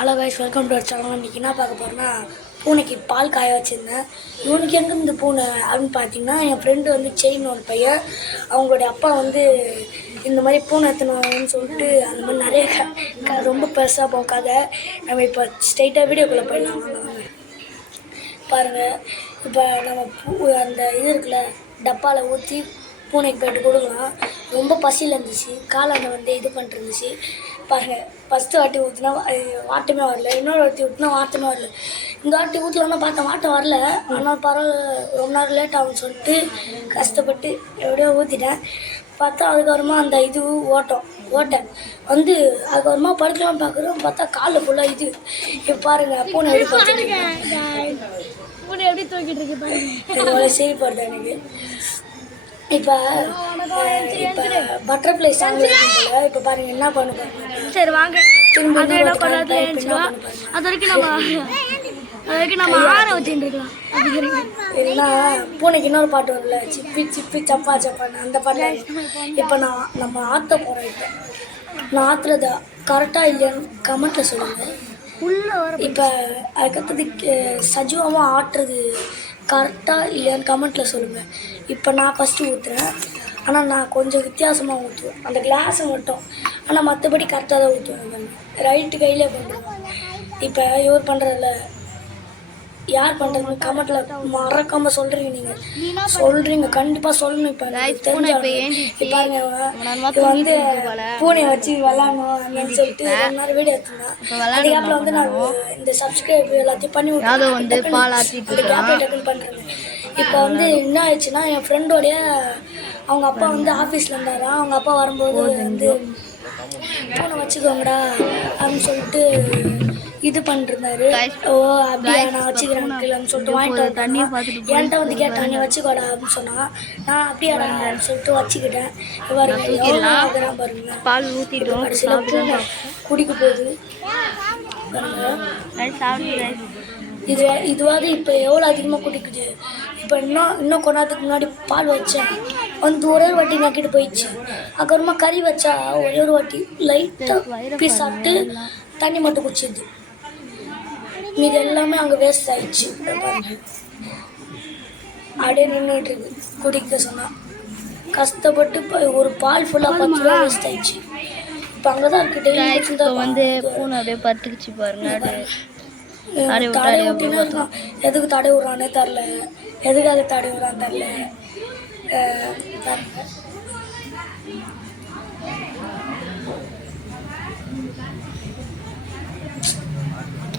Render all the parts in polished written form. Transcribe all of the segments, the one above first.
Hello guys, welcome to our channel. இன்றைக்கி என்ன பார்க்க போகிறேன்னா, பூனைக்கு பால் காய வச்சுருந்தேன். இவனுக்கு எங்கே இந்த பூனை அப்படின்னு பார்த்தீங்கன்னா, என் ஃப்ரெண்டு வந்து செயின் ஒரு பையன், அவங்களுடைய அப்பா வந்து இந்த மாதிரி பூனை எத்தணும்னு சொல்லிட்டு அந்த மாதிரி நிறைய ரொம்ப பெருசாக போக்காத. நம்ம இப்போ ஸ்ட்ரைட்டாக வீடியோக்குள்ளே போயிடலாம். வாங்க பாருங்கள். இப்போ நம்ம அந்த இது இருக்குல்ல, டப்பாவில் ஊற்றி பூனைக்கு போய்ட்டு கொடுக்கலாம். ரொம்ப பசியில் இருந்துச்சு, காலாண்டை வந்து இது பண்ணிட்டு இருந்துச்சு. பாருங்கள், ஃபஸ்ட்டு வாட்டி ஊற்றினா வாட்டமே வரல, இன்னொரு வாட்டி ஊற்றினா வாட்டமே வரல. இந்த வாட்டி ஊற்றலாம்னா பார்த்தேன், வாட்டம் வரல. ஆனால் பரவாயில்ல, ரொம்ப நேரம் லேட் ஆகும்னு சொல்லிட்டு கஷ்டப்பட்டு எப்படியோ ஊற்றிட்டேன். பார்த்தா அதுக்கப்புறமா அந்த இது ஓட்டை வந்து அதுக்கப்புறமா படுக்கலாம்னு பார்க்குறோம். பார்த்தா காலில் ஃபுல்லாக இது. இப்போ பாருங்கள், பூனை எப்படி பார்த்துட்டு பூனை எப்படி தூக்கிட்டு இருக்கு பாருங்க. சிரிப்படுது எனக்கு. இப்போ பட்டர்ஃப்ளை சாங் இருக்குல்ல, இப்போ பாருங்க என்ன பண்ண பாருங்க. சரி வாங்க, திரும்ப என்ன பண்ணாது அது வரைக்கும் நம்ம ஆற வச்சுட்டு இருக்கலாம். இல்லைன்னா பூனைக்கு இன்னொரு பாட்டு வரல, சிப்பி சிப்பி சப்பா சப்பான்னு அந்த பாட்டு. இப்போ நம்ம ஆற்ற போகிறோம். இப்போ நான் ஆற்றுறது கரெக்டாக இல்லையான்னு கமெண்ட்டில் சொல்லுங்கள். இப்போ அதுக்கடுத்தது சஜீவமாக ஆட்டுறது கரெக்டாக இல்லையான்னு கமெண்ட்டில் சொல்லுங்கள். இப்போ நான் ஃபஸ்ட்டு ஊற்றுறேன், ஆனால் நான் கொஞ்சம் வித்தியாசமாக ஊற்றுவேன், அந்த கிளாஸை மட்டும். ஆனால் மற்றபடி கரெக்டாக தான் ஊற்றுவேன். ரைட்டு கையிலே பண்ணுவேன். இப்போ இவர் பண்ணுறதில்ல, யார் பண்ணுறது கமெண்ட்டில் மறக்காமல் சொல்கிறீங்க. நீங்கள் சொல்கிறீங்க, கண்டிப்பாக சொல்லணும். இப்போ தெரிஞ்சாங்க. இப்போ இப்போ வந்து பூனையை வச்சு விளாடணும் அப்படின்னு சொல்லிட்டு ரொம்ப நேரம் வீடியோ எடுத்துருந்தேன். அந்த கேப்பில் வந்து நான் இந்த சப்ஸ்கிரைப் எல்லாத்தையும் பண்ணி டக்குன்னு பண்ணுறேன். இப்போ வந்து என்ன ஆயிடுச்சுன்னா, என் ஃப்ரெண்டோடைய அவங்க அப்பா வந்து ஆஃபீஸில் இருந்தாரா. அவங்க அப்பா வரும்போது வந்து பூனை வச்சுக்கோங்கடா அப்படின்னு சொல்லிட்டு இது பண்ணிருந்தாரு. ஓ அப்படியா, நான் வச்சுக்கிறேன் அப்படின்னு சொல்லிட்டு வாங்கிட்டு தண்ணியை பார்த்துட்டு என்கிட்ட வந்து கேட்டான், நீ வச்சுக்கோடா அப்படின்னு சொன்னான். நான் அப்படியாடா அப்படின்னு சொல்லிட்டு வச்சுக்கிட்டேன். பாருங்க, பால் ஊற்றிட்டோம், கடைசியில் குடிக்க போகுது. இதுவாது இப்போ எவ்வளோ அதிகமாக குடிக்குது. இப்போ இன்னும் கொண்டாதுக்கு முன்னாடி பால் வச்சேன், வந்து ஒரே ஒரு வாட்டி நக்கிட்டு போயிடுச்சு. அப்புறமா கறி வச்சா ஒரே ஒரு வாட்டி லைட்டாக பீஸ் சாப்பிட்டு தண்ணி மட்டும் குடிச்சிது. மீது எல்லாமே அங்கே வேஸ்ட் ஆயிடுச்சு. அப்படியே நின்றுட்டு இருக்கு. குடிக்க சொன்னால் கஷ்டப்பட்டு ஒரு பால் ஃபுல்லாக 10 ரூபா வேஸ்ட் ஆயிடுச்சு. இப்போ அங்கே தான் இருக்குது. வந்து பூனை அப்படியே பத்துக்குச்சு பாருங்க. தடை விட்டுனா எதுக்கு தடை விட்றானே தெரில, எதுக்காக தடை விட்றான்னு தெரில.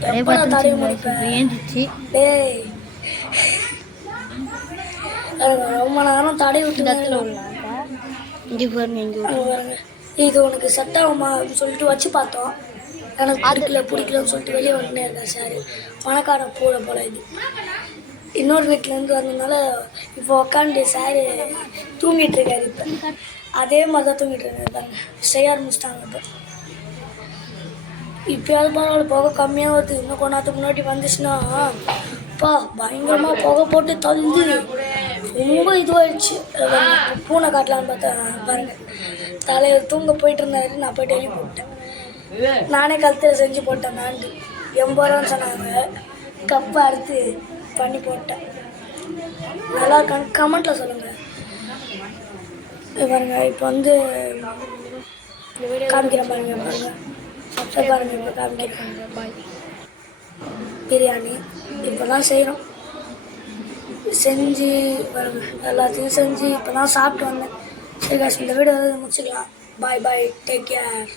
ரொம்ப நேரம் தடை விட்டு இது உனக்கு செட் ஆகுமா அப்படின்னு சொல்லிட்டு வச்சு பார்த்தோம். எனக்கு பிடிக்கலன்னு சொல்லிட்டு வெளியே வந்துட்டே இருக்கேன். சார் பணக்கார பூனை போல இது. இன்னொரு வீட்டிலேருந்து வந்ததுனால இப்போ உக்காந்து சார் தூங்கிட்டு இருக்காரு. இப்போ அதே மாதிரி தான் தூங்கிட்டு இருக்காரு. செய்ய ஆரம்பிச்சிட்டாங்க. இப்போயாவது பரவாயில்ல, புகை கம்மியாக வருது. இன்னும் கொண்டாத்துக்கு முன்னாடி வந்துச்சுன்னா அப்பா பயங்கரமாக புகை போட்டு தந்து ரொம்ப இதுவாகிடுச்சு. பூனை காட்டலான்னு பார்த்தா பாருங்க, தலைவர் தூங்க போயிட்டு இருந்தாரு. நான் போய்ட்டு எழுதி போட்டேன். நானே கழுத்தில் செஞ்சு போட்டேன். நான் 80 ரூபான்னு சொன்னாங்க. கப்பை அறுத்து பண்ணி போட்டேன். நல்லா இருக்கான்னு கமெண்ட்டில் சொல்லுங்கள். பாருங்க, இப்போ வந்து காமிக்கிற பாருங்க. பாருங்க இப்போ காமிக்கிறாங்க. பாய் பிரியாணி இப்போ தான் செய்கிறோம். செஞ்சு பாருங்க, எல்லாத்தையும் செஞ்சு இப்போ தான் சாப்பிட்டு வந்தேன். சரி காசு, இந்த வீடியோ முடிச்சுக்கலாம். பாய் பாய், டேக் கேர்.